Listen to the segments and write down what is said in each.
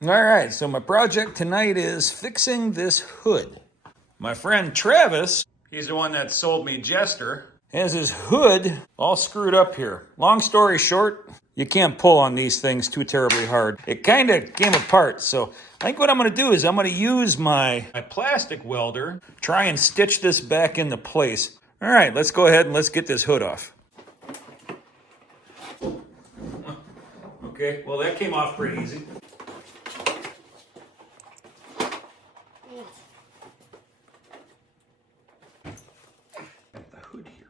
All right, so my project tonight is fixing this hood. My friend Travis, he's the one that sold me Jester, has his hood all screwed up here. Long story short, you can't pull on these things too terribly hard. It kind of came apart, so I think what I'm gonna do is I'm gonna use my plastic welder, try and stitch this back into place. All right, let's go ahead and let's get this hood off. Okay, well that came off pretty easy. Got the hood here.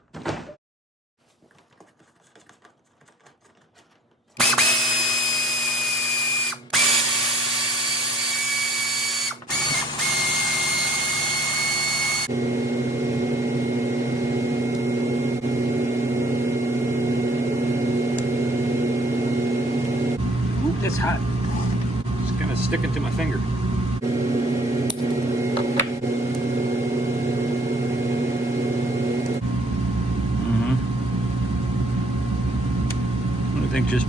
Ooh, that's hot. It's kind of sticking to my finger. I think just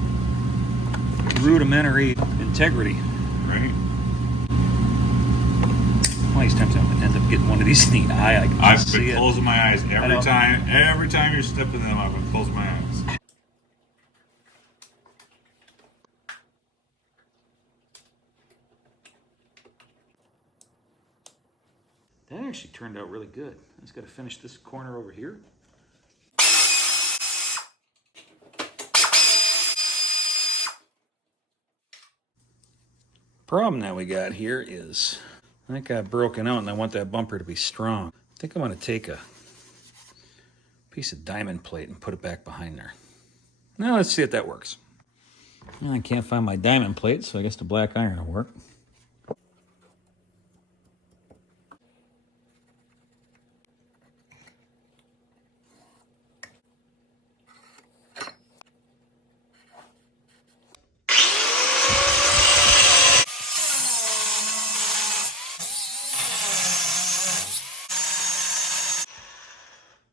rudimentary integrity, right? Well, these times I end up getting one of these in the eye. I've been closing my eyes every time. Every time you're stepping them, I've been closing my eyes. That actually turned out really good. I just got to finish this corner over here. Problem that we got here is that got broken out and I want that bumper to be strong. I think I'm going to take a piece of diamond plate and put it back behind there. Now let's see if that works. I can't find my diamond plate, so I guess the black iron will work.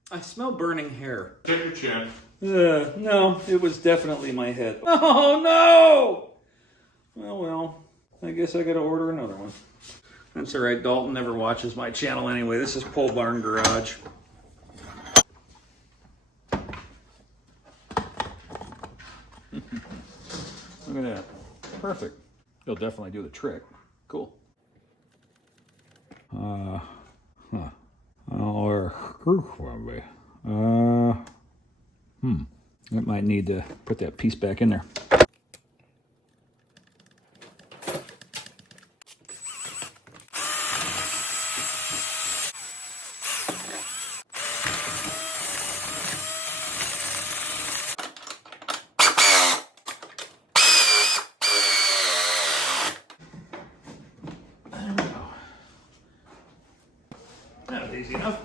I smell burning hair. Check your chin. No, it was definitely my head. Oh no! Well, I guess I gotta order another one. That's all right, Dalton never watches my channel anyway. This is Pole Barn Garage. Look at that. Perfect. It'll definitely do the trick. Cool. I might need to put that piece back in there. There we go. That was easy enough.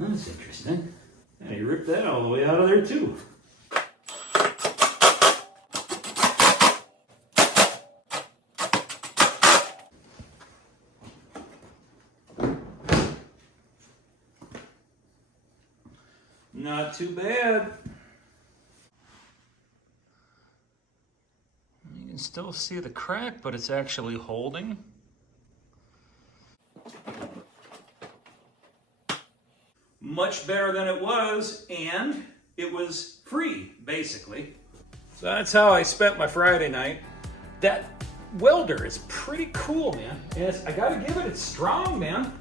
That's interesting. Yeah, you ripped that all the way out of there too. Not too bad. You can still see the crack, but it's actually holding. Much better than it was, and it was free, basically. So that's how I spent my Friday night. That welder is pretty cool, man. And I gotta give it, it's strong, man.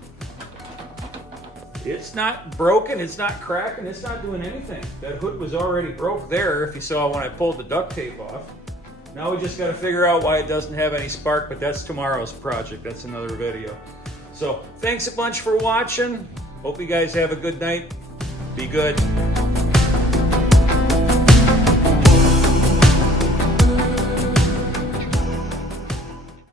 It's not broken, it's not cracking, it's not doing anything. That hood was already broke there, if you saw when I pulled the duct tape off. Now we just got to figure out why it doesn't have any spark, but that's tomorrow's project. That's another video. So thanks a bunch for watching. Hope you guys have a good night. Be good.